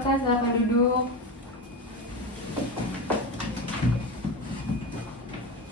silakan duduk.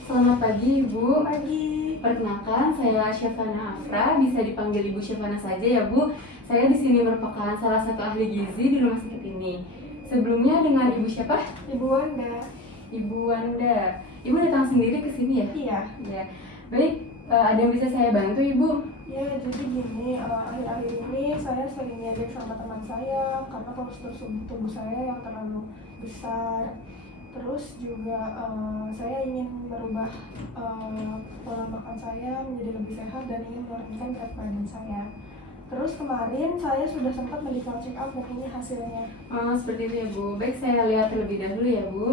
Selamat pagi, Ibu. Pagi. Perkenalkan, saya Syafana Afra, bisa dipanggil Ibu Syafana saja ya, Bu. Saya di sini merupakan salah satu ahli gizi di rumah sakit ini. Sebelumnya dengan Ibu siapa? Ibu Wanda. Ibu Wanda. Ibu datang sendiri ke sini ya? Iya. Ya. Baik, ada yang bisa saya bantu, Ibu? Ya, jadi gini, akhir-akhir ini saya sering ngedek sama teman saya karena postur tubuh saya yang terlalu besar. Terus juga saya ingin merubah pola makan saya menjadi lebih sehat dan ingin menurunkan berat badan saya. Terus kemarin saya sudah sempat medical check up dan ini hasilnya. Seperti itu ya, Bu. Baik, saya lihat terlebih dahulu ya, Bu.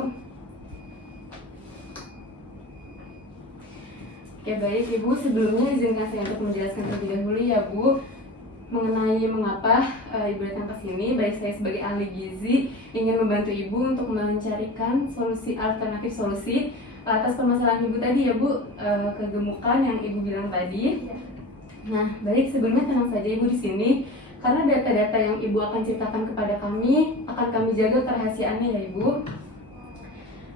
Oke, baik Ibu, sebelumnya izinkan saya untuk menjelaskan terlebih dahulu ya, Bu, mengenai mengapa Ibu datang ke sini. Baik, saya sebagai ahli gizi ingin membantu Ibu untuk mencarikan alternatif solusi atas permasalahan Ibu tadi ya, Bu, kegemukan yang Ibu bilang tadi. Ya. Nah, baik, sebelumnya tenang saja Ibu di sini, karena data-data yang Ibu akan ceritakan kepada kami akan kami jaga kerahasiaannya ya, Ibu.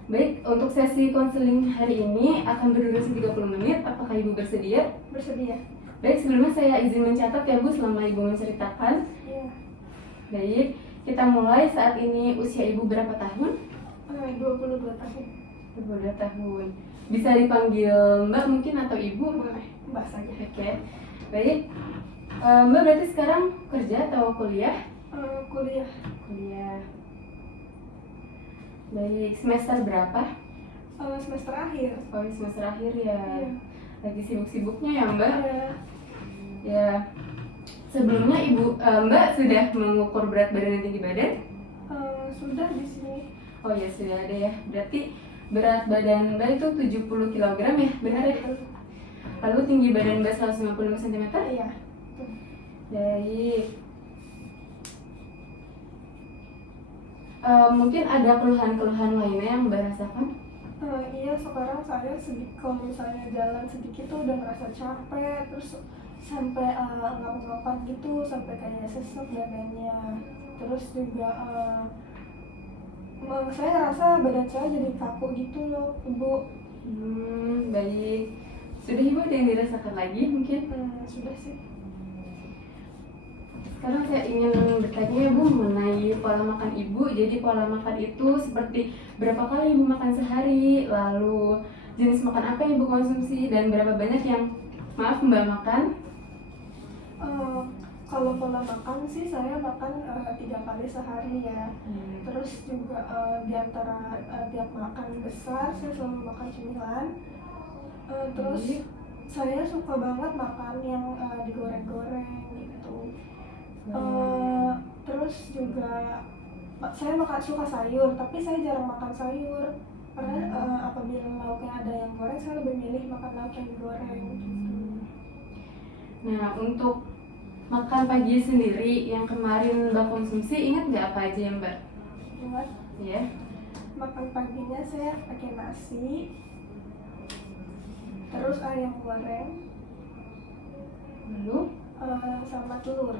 Baik, untuk sesi konseling hari ini akan berdurasi 30 menit. Apakah Ibu bersedia? Bersedia. Baik, sebelumnya saya izin mencatat ya, Bu, selama Ibu menceritakan. Iya. Baik, kita mulai. Saat ini usia Ibu berapa tahun? 22 tahun. 22 tahun. Bisa dipanggil Mbak mungkin atau Ibu? Boleh, Mbak saja. Oke. Baik. Mbak berarti sekarang kerja atau kuliah? Kuliah. Kuliah. Baik, semester berapa? Semester akhir. Oh, semester akhir ya. Iya. Lagi sibuk-sibuknya ya, Mbak? Iya. Ya. Sebelumnya Mbak sudah mengukur berat badan dan tinggi badan? Sudah di sini. Oh ya, sudah ada ya. Berarti berat badan Mbak itu 70 kg ya, benar ya? Lalu tinggi badan Mbak 155 cm? Iya. Baik. Mungkin ada keluhan-keluhan lainnya yang Mbak rasakan? Iya, sekarang saya kalau misalnya jalan sedikit tuh udah merasa capek, terus sampai ngap-ngapan gitu, sampai kayak sesek dadanya. Terus juga saya ngerasa badan saya jadi kaku gitu loh, Ibu. Baik. Sudah Ibu ada yang dirasakan lagi mungkin? Sudah sih. Sekarang saya ingin bertanya ya, Bu, mengenai pola makan Ibu. Jadi pola makan itu seperti berapa kali Ibu makan sehari, lalu jenis makan apa yang Ibu konsumsi, dan berapa banyak yang Mbak makan? Kalau pola makan sih saya makan 3 kali sehari ya. Terus juga di antara tiap makan besar saya selalu makan cemilan. Terus saya suka banget makan yang digoreng-goreng gitu. Terus juga saya suka sayur, tapi saya jarang makan sayur karena apabila lauknya ada yang goreng, saya lebih milih makan lauk yang digoreng gitu. Nah, untuk makan pagi sendiri yang kemarin Mbak konsumsi, ingat nggak apa aja ya, Mbak? Ingat? Iya. Makan paginya saya pakai nasi, terus ayam goreng, Lalu sama telur.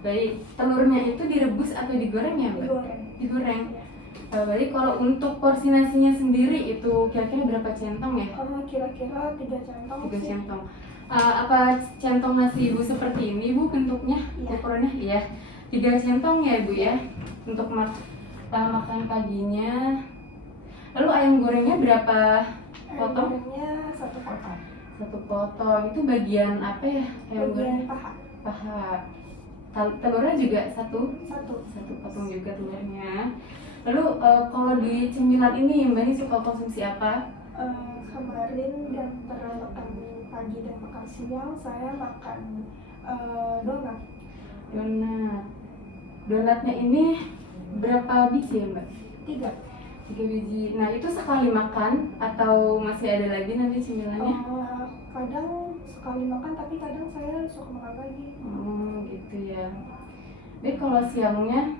Baik, telurnya itu direbus atau digoreng ya, Mbak? Digoreng. Baik, kalau untuk porsi nasinya sendiri itu kira-kira berapa centong ya? Kira-kira 3 centong. 3 centong. Apa centong nasi Ibu seperti ini, Bu, bentuknya? Iya. Ukurannya? Iya. 3 centong ya, Bu ya, untuk makan paginya. Lalu ayam gorengnya berapa potong? Ayam gorengnya 1 potong. 1 potong. Itu bagian apa ya? Ayam goreng? Paha. Paha. Telurnya juga satu potong juga telurnya. Lalu kalau di cemilan ini Mbak ini suka konsumsi apa? Kemarin di antara makan pagi dan makan siang saya makan donat. Donatnya ini berapa biji ya, Mbak? 3 biji. Nah, itu sekali makan atau masih ada lagi nanti cemilannya? Kadang sekali makan, tapi kadang saya suka makan lagi. Gitu ya. Jadi kalau siangnya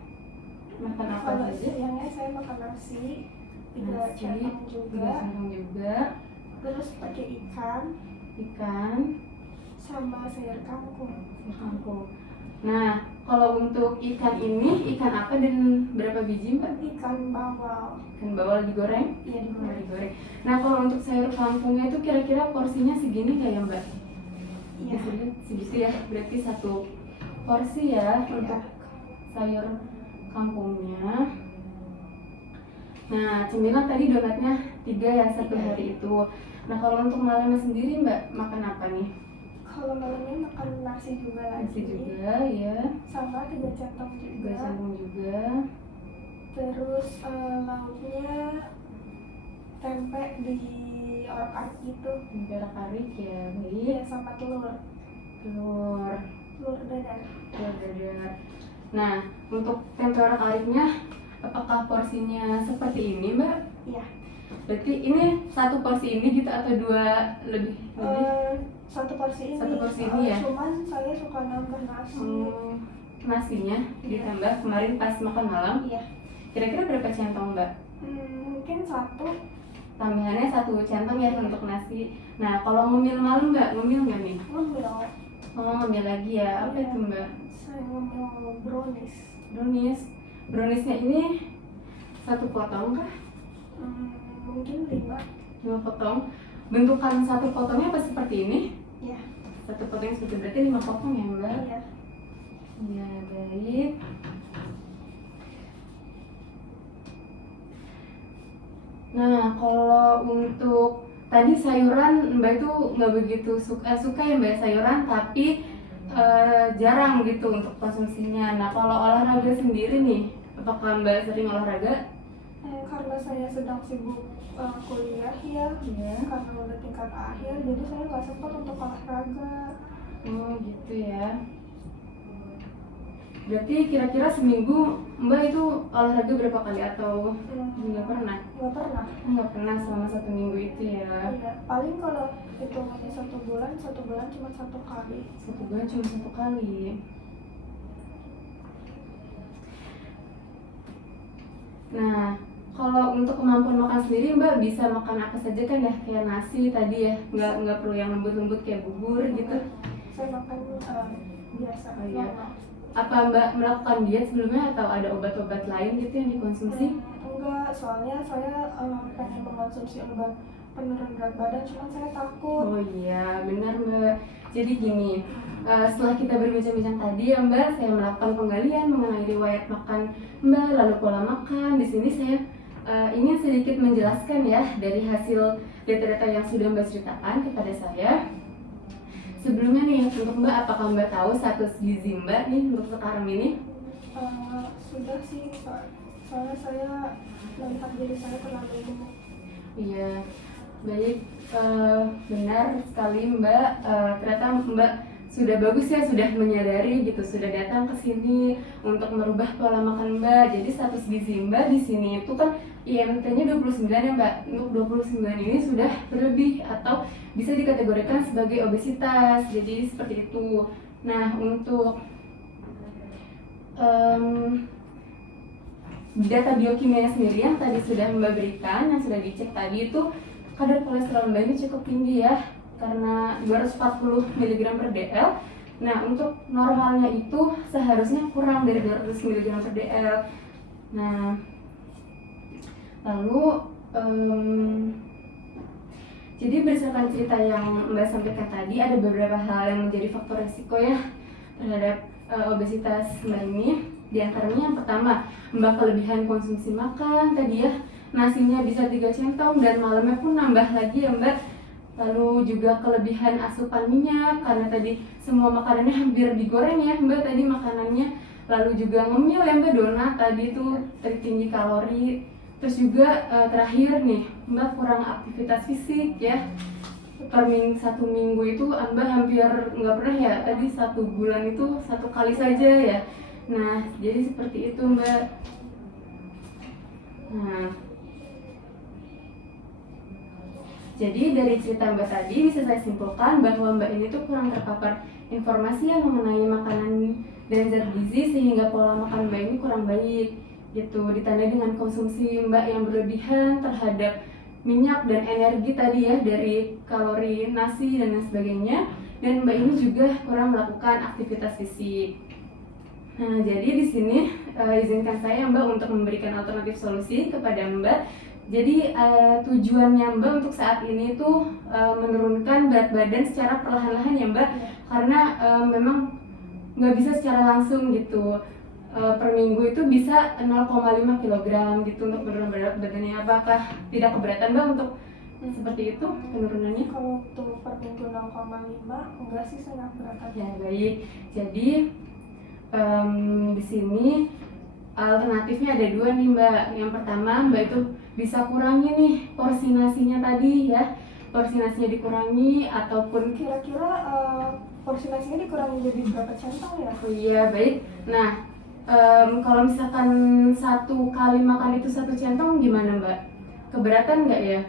makan apa Kalau saja? siangnya saya makan nasi 3 centong juga. Terus pakai ikan Ikan sama sayur kangkung. Nah, kalau untuk ikan ini, ikan apa dan berapa biji Mbak? Ikan bawal. Ikan bawal digoreng? Iya, Oh, digoreng. digoreng. Nah, kalau untuk sayur kangkungnya itu kira-kira porsinya segini nggak ya Mbak? Iya. Bisa dilihat segitu ya, berarti satu porsi ya Iya. untuk sayur kangkungnya. Nah, cemilan tadi donatnya 3 ya satu hari itu. Nah, kalau untuk malamnya sendiri Mbak makan apa nih? Kalau malamnya makan nasi juga lagi. Nasi juga ya. Sama 3 centong juga. 3 sambung juga. Terus lauknya tempe di orak-arik gitu. Tempe orak-arik ya, Iya, baik. sama telur dadar. Telur dadar. Nah, untuk tempe orak-ariknya apakah porsinya seperti ini Mbak? Iya. Berarti ini satu porsi ini gitu atau dua lebih? Satu porsi ini. Satu porsi ini ya? Cuman saya suka nambah nasi. Nasinya ditambah kemarin pas makan malam. Iya. Kira-kira berapa centong Mbak? Mungkin 1. Tambahannya 1 centong ya untuk nasi. Nah, kalau ngemil malam Mbak, ngemil nggak nih? Ngemil. Oh, ngemil lagi ya. Apa Iya. itu Mbak? Saya ngemil brownies. Browniesnya ini 1 potong kah? Mungkin 5. 5 potong. Bentukan 1 potongnya apa seperti ini? Iya. 1 potongnya seperti berarti 5 potong ya Mbak? Iya. Iya, baik. Nah, kalau untuk tadi sayuran Mbak itu nggak begitu suka ya Mbak sayuran, tapi jarang gitu untuk konsumsinya. Nah, kalau olahraga sendiri nih, apakah Mbak sering olahraga? Karena saya sedang sibuk kuliah ya, Iya. karena udah tingkat akhir, jadi saya nggak sempat untuk olahraga. Oh, gitu ya. Berarti kira-kira seminggu Mbak itu olahraga berapa kali atau nggak pernah? Nggak pernah. Nggak pernah selama 1 minggu itu ya. Iya. Paling kalau hitungannya 1 bulan cuma 1 kali. 1 bulan cuma 1 kali. Nah, kalau untuk kemampuan makan sendiri Mbak bisa makan apa saja kan ya, kayak nasi tadi ya, nggak perlu yang lembut-lembut kayak bubur gitu. Saya makan biasa. Oh, iya. normal. Apa Mbak melakukan diet sebelumnya atau ada obat-obat lain gitu yang dikonsumsi? Enggak, soalnya saya pengen mengonsumsi obat penurun berat badan, cuma saya takut. Oh iya, benar Mbak. Jadi gini, setelah kita berbincang-bincang tadi ya Mbak, saya melakukan penggalian mengenai riwayat makan Mbak, lalu pola makan. Di sini saya ingin sedikit menjelaskan ya dari hasil data-data yang sudah Mbak ceritakan kepada saya. Sebelumnya nih, untuk Mbak, apakah Mbak tahu status gizi Mbak nih untuk sekarang ini? Sudah sih, soalnya saya melihat diri saya terlalu gemuk. Iya, baik, benar sekali Mbak. Ternyata Mbak sudah bagus ya, sudah menyadari gitu, sudah datang ke sini untuk merubah pola makan Mbak. Jadi status gizi Mbak di sini itu kan IMT-nya 29 ya Mbak. Untuk 29 ini sudah berlebih atau bisa dikategorikan sebagai obesitas. Jadi seperti itu. Nah, untuk data biokimianya sendiri yang tadi sudah Mbak berikan, yang sudah dicek tadi itu kadar kolesterol Mbak ini cukup tinggi ya, karena 240 mg per dl. Nah, untuk normalnya itu seharusnya kurang dari 200 mg per dl. Nah, lalu jadi berdasarkan cerita yang Mbak sampaikan tadi, ada beberapa hal yang menjadi faktor resiko ya terhadap obesitas Mbak ini. Di antaranya yang pertama, Mbak kelebihan konsumsi makan tadi ya, nasinya bisa 3 centong dan malamnya pun nambah lagi ya Mbak. Lalu juga kelebihan asupan minyak karena tadi semua makanannya hampir digoreng ya Mbak tadi makanannya. Lalu juga ngemil ya Mbak, donat tadi itu tinggi kalori. Terus juga terakhir nih, Mbak kurang aktivitas fisik ya. Per 1 minggu itu Mbak hampir nggak pernah ya, tadi 1 bulan itu 1 kali saja ya. Nah, jadi seperti itu Mbak. Nah, jadi dari cerita Mbak tadi bisa saya simpulkan bahwa Mbak ini tuh kurang terpapar informasi yang mengenai makanan dan zat gizi sehingga pola makan Mbak ini kurang baik gitu, ditandai dengan konsumsi Mbak yang berlebihan terhadap minyak dan energi tadi ya dari kalori nasi dan lain sebagainya, dan Mbak ini juga kurang melakukan aktivitas fisik. Nah, jadi di sini izinkan saya Mbak untuk memberikan alternatif solusi kepada Mbak. Jadi tujuannya Mbak untuk saat ini itu menurunkan berat badan secara perlahan-lahan ya Mbak, karena memang nggak bisa secara langsung gitu. Per minggu itu bisa 0,5 kg gitu untuk menurunkan berat badannya. Apakah tidak keberatan Mbak untuk seperti itu penurunannya? Kalau untuk per minggu 0,5 enggak sih, saya nggak keberatan. Ya baik, jadi di sini alternatifnya ada dua nih Mbak. Yang pertama Mbak itu bisa kurangi nih porsi nasinya tadi ya, porsi nasinya dikurangi ataupun Kira-kira porsi nasinya dikurangi jadi berapa centong ya? oh iya baik. Nah kalau misalkan satu kali makan itu 1 centong gimana Mbak? Keberatan nggak ya?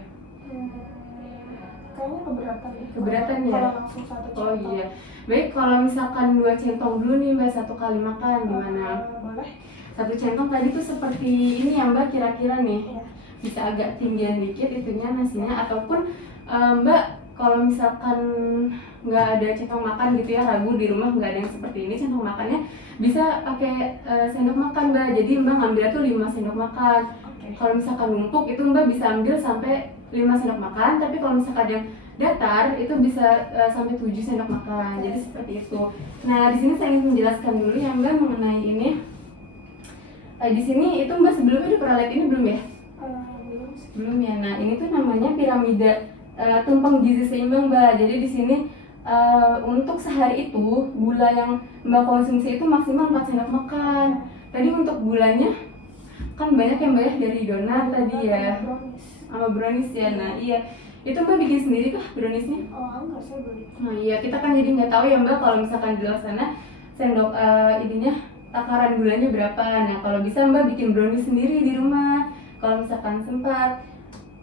Kayaknya keberatan ya. Keberatan ya? Kalau langsung 1 centong. Oh iya. Baik, kalau misalkan 2 centong dulu nih Mbak, 1 kali makan gimana? Boleh. 1 centong tadi tuh seperti ini ya Mbak kira-kira nih. Iya. Bisa agak tinggian dikit itunya nasinya, ataupun Mbak kalau misalkan nggak ada centong makan gitu ya, ragu di rumah nggak ada yang seperti ini centong makannya, bisa pakai sendok makan Mbak. Jadi Mbak ngambilnya tuh 5 sendok makan. Kalau misalkan numpuk itu Mbak bisa ambil sampai 5 sendok makan, tapi kalau misalkan yang datar itu bisa sampai 7 sendok makan. Jadi seperti itu. Nah, di sini saya ingin menjelaskan dulu ya Mbak mengenai ini. Di sini itu Mbak sebelumnya udah pernah lihat ini belum ya? Belum ya. Nah, ini tuh namanya piramida tumpang gizi seimbang Mbak. Jadi di sini untuk sehari itu gula yang Mbak konsumsi itu maksimal 4 sendok makan. Tadi untuk gulanya kan banyak yang Mbak ya, dari donat tadi ya, sama brownies ya. Nah iya, itu Mbak bikin sendiri kah browniesnya? Oh enggak, saya beli. Nah iya, kita kan jadi nggak tahu ya Mbak kalau misalkan di luar sana sendok ininya takaran gulanya berapa. Nah kalau bisa Mbak bikin brownies sendiri di rumah kalau misalkan sempat.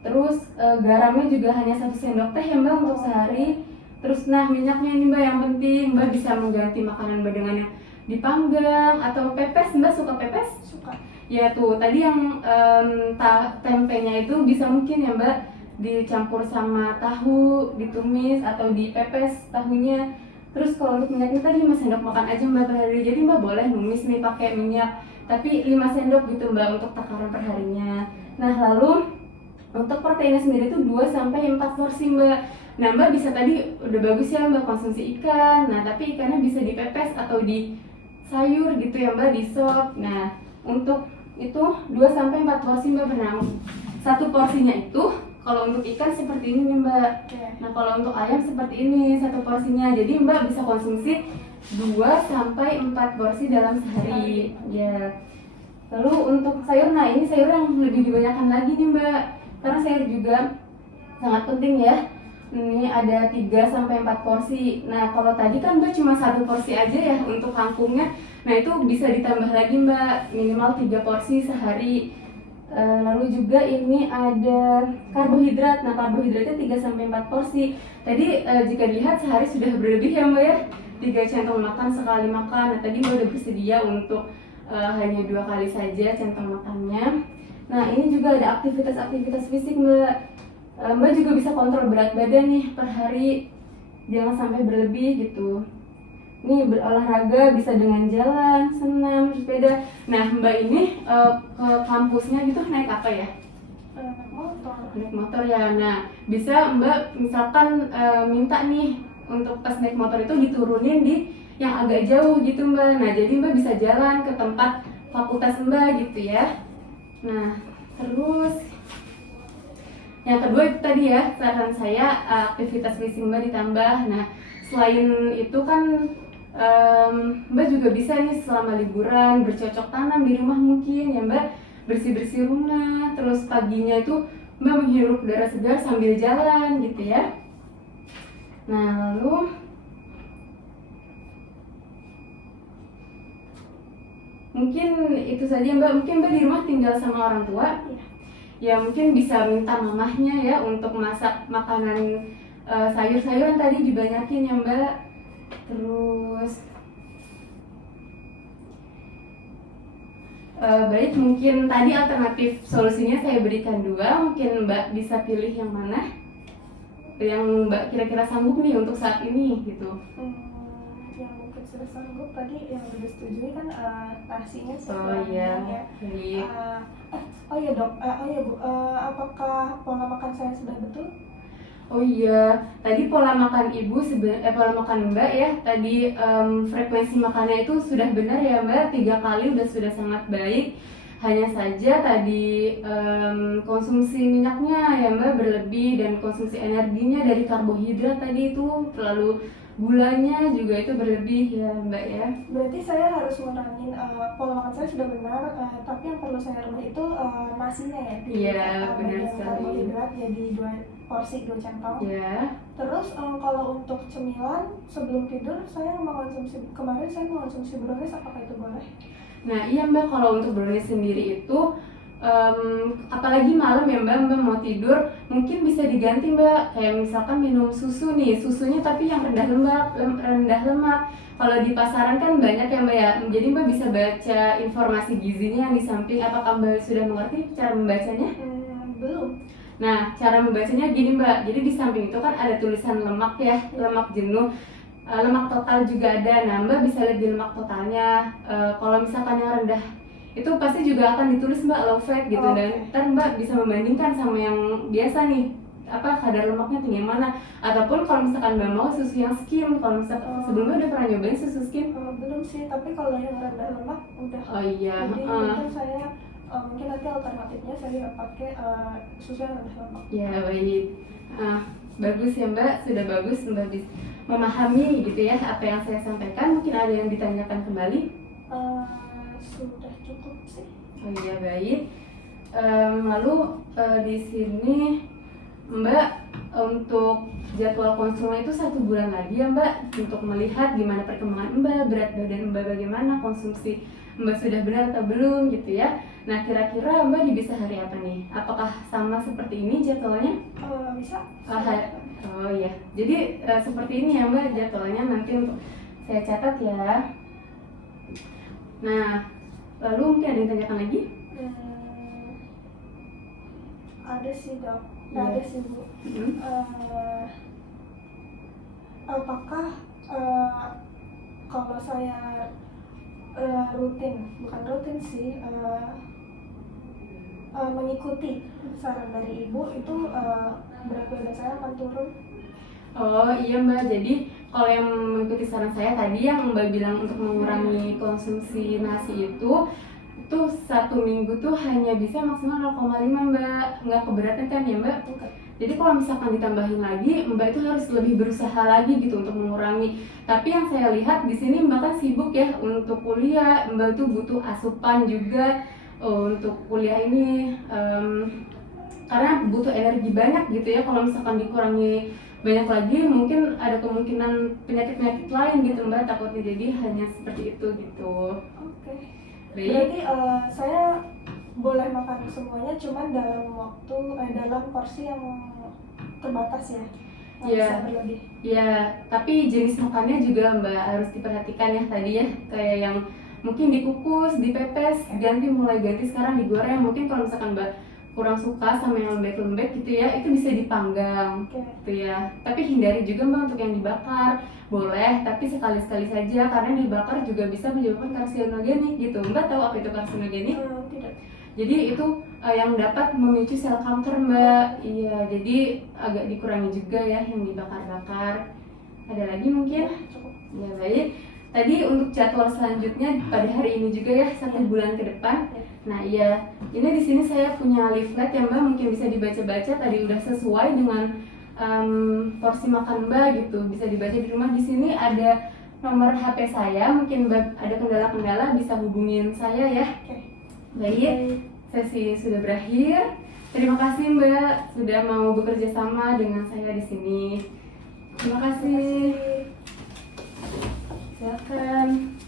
Terus garamnya juga hanya 1 sendok teh ya Mbak untuk sehari. Terus nah minyaknya ini Mbak yang penting, Mbak bisa mengganti makanan Mbak dengan yang dipanggang atau pepes. Mbak suka pepes? Suka. Ya tuh tadi yang tempenya itu bisa mungkin ya Mbak dicampur sama tahu, ditumis atau dipepes tahunya. Terus kalau untuk minyaknya tadi 5 sendok makan aja Mbak per hari. Jadi Mbak boleh numis nih pakai minyak, tapi 5 sendok gitu Mbak untuk takaran perharinya. Nah lalu untuk proteinnya sendiri itu 2-4 porsi Mbak. Nah Mbak bisa tadi udah bagus ya Mbak konsumsi ikan. Nah tapi ikannya bisa dipepes atau di sayur gitu ya Mbak, di sop. Nah untuk itu 2-4 porsi Mbak benang. 1 porsinya itu kalau untuk ikan seperti ini nih Mbak. Nah kalau untuk ayam seperti ini 1 porsinya. Jadi Mbak bisa konsumsi 2-4 porsi dalam sehari ya. Lalu untuk sayur, nah ini sayur yang lebih dibanyakan lagi nih Mbak, karena sayur juga sangat penting ya. Ini ada 3-4 porsi. Nah kalau tadi kan Mbak cuma 1 porsi aja ya untuk kangkungnya. Nah itu bisa ditambah lagi Mbak, minimal 3 porsi sehari. Lalu juga ini ada karbohidrat. Nah karbohidratnya 3-4 porsi. Tadi jika dilihat sehari sudah berlebih ya Mbak ya, 3 centong makan sekali makan. Nah tadi Mbak udah bersedia untuk hanya 2 kali saja centong makannya. Nah ini juga ada aktivitas fisik Mbak. Mbak juga bisa kontrol berat badan nih per hari, jangan sampai berlebih gitu. Nih berolahraga bisa dengan jalan, senam, sepeda. Nah Mbak ini ke kampusnya gitu naik apa ya? Naik motor ya. Nah bisa Mbak misalkan minta nih untuk pas naik motor itu diturunin di yang agak jauh gitu Mbak. Nah jadi Mbak bisa jalan ke tempat fakultas Mbak gitu ya. Nah terus yang kedua itu tadi ya, saran saya aktivitas fisik Mbak ditambah. Nah selain itu kan Mbak juga bisa nih selama liburan bercocok tanam di rumah mungkin ya Mbak, bersih-bersih rumah. Terus paginya itu Mbak menghirup udara segar sambil jalan gitu ya. Nah lalu mungkin itu saja Mbak. Mungkin Mbak di rumah tinggal sama orang tua ya, mungkin bisa minta mamahnya ya untuk masak makanan sayur-sayuran tadi dibanyakin ya Mbak. Terus baik, mungkin tadi alternatif solusinya saya berikan 2. Mungkin Mbak bisa pilih yang mana yang Mbak kira-kira sanggup nih untuk saat ini gitu. Yang mungkin sudah sanggup. Tadi yang udah setujui kan nasinya Oh iya, ya. baik. Oh iya dok, oh iya bu, apakah pola makan saya sudah betul? Oh iya, tadi pola makan ibu pola makan mbak ya, tadi frekuensi makannya itu sudah benar ya mbak, 3 kali sudah sangat baik. Hanya saja tadi konsumsi minyaknya ya mbak berlebih, dan konsumsi energinya dari karbohidrat tadi itu terlalu, gulanya juga itu berlebih ya mbak ya. Berarti saya harus ngurangin pola makan saya sudah benar, tapi yang perlu saya rubah itu nasinya ya. Iya, benar Dari sekali. karbohidrat jadi 2 porsi 2 centong. Ya. Terus kalau untuk cemilan sebelum tidur kemarin saya mengonsumsi brownies, apakah itu boleh? Nah iya mbak, kalau untuk brownies sendiri itu apalagi malam ya mbak mau tidur, mungkin bisa diganti mbak, kayak misalkan minum susu nih, susunya tapi yang rendah lemak. Kalau di pasaran kan banyak ya mbak ya, jadi mbak bisa baca informasi gizinya yang di samping. Apakah mbak sudah mengerti cara membacanya? Belum. Nah, cara membacanya gini mbak, jadi di samping itu kan ada tulisan lemak ya, lemak jenuh, lemak total juga ada. Nah mbak bisa lihat di lemak totalnya, kalau misalkan yang rendah itu pasti juga akan ditulis mbak low fat gitu. Dan ntar mbak bisa membandingkan sama yang biasa nih, kadar lemaknya tinggi mana. Ataupun kalau misalkan mbak mau susu yang skim, kalau misalkan sebelumnya udah pernah nyobain susu skim? Belum sih, tapi kalau yang rendah lemak udah. Oh iya. Jadi mungkin saya mungkin nanti alternatifnya saya pakai susu yang rendah lemak. Ya baik. Bagus ya mbak, sudah bagus mbak bisa memahami gitu ya apa yang saya sampaikan. Mungkin ada yang ditanyakan kembali? Sudah cukup sih. Oh iya baik. Lalu di sini mbak, untuk jadwal konsulnya itu 1 bulan lagi ya mbak, untuk melihat gimana perkembangan mbak, berat badan mbak bagaimana, konsumsi mbak sudah benar atau belum gitu ya. Nah kira-kira mbak bisa hari apa nih? Apakah sama seperti ini jadwalnya? Bisa. Oh iya, jadi seperti ini ya mbak jadwalnya, nanti untuk saya catat ya. Nah lalu mungkin ada yang tanyakan lagi? Ada sih dok, Ada sih bu. Apakah kalau saya bukan rutin sih, mengikuti saran dari ibu itu berat badan saya akan turun? Oh iya mbak, jadi kalau yang mengikuti saran saya tadi yang mbak bilang untuk mengurangi konsumsi nasi itu 1 minggu tuh hanya bisa maksimal 0,5 mbak, nggak keberatan kan ya mbak? Jadi kalau misalkan ditambahin lagi, mbak itu harus lebih berusaha lagi gitu untuk mengurangi. Tapi yang saya lihat di sini mbak kan sibuk ya untuk kuliah, mbak itu butuh asupan juga untuk kuliah ini, karena butuh energi banyak gitu ya. Kalau misalkan dikurangi banyak lagi, mungkin ada kemungkinan penyakit-penyakit lain gitu mbak, takutnya. Jadi hanya seperti itu gitu. Oke. Baik. Berarti saya boleh makan semuanya, cuman dalam porsi yang terbatas ya. Iya. Iya, tapi jenis makannya juga mbak harus diperhatikan ya tadi ya, kayak yang mungkin dikukus, dipepes, mulai ganti sekarang digoreng. Mungkin kalau misalkan mbak kurang suka sama yang lembek-lembek gitu ya, itu bisa dipanggang gitu ya. Tapi hindari juga mbak untuk yang dibakar. Boleh, tapi sekali-sekali saja, karena dibakar juga bisa menyebabkan karsinogenik gitu. Mbak tahu apa itu karsinogenik? Tidak. Jadi itu yang dapat memicu sel kanker mbak. Iya, jadi agak dikurangi juga ya yang dibakar-bakar. Ada lagi mungkin? Cukup. Ya baik. Tadi untuk jadwal selanjutnya pada hari ini juga ya, 1 bulan ke depan. Nah iya, ini di sini saya punya leaflet ya mbak, mungkin bisa dibaca-baca. Tadi udah sesuai dengan porsi makan mbak gitu, bisa dibaca di rumah. Di sini ada nomor HP saya, mungkin mbak ada kendala-kendala bisa hubungin saya ya. Baik, sesi sudah berakhir. Terima kasih mbak sudah mau bekerja sama dengan saya di sini. Terima kasih. Silakan.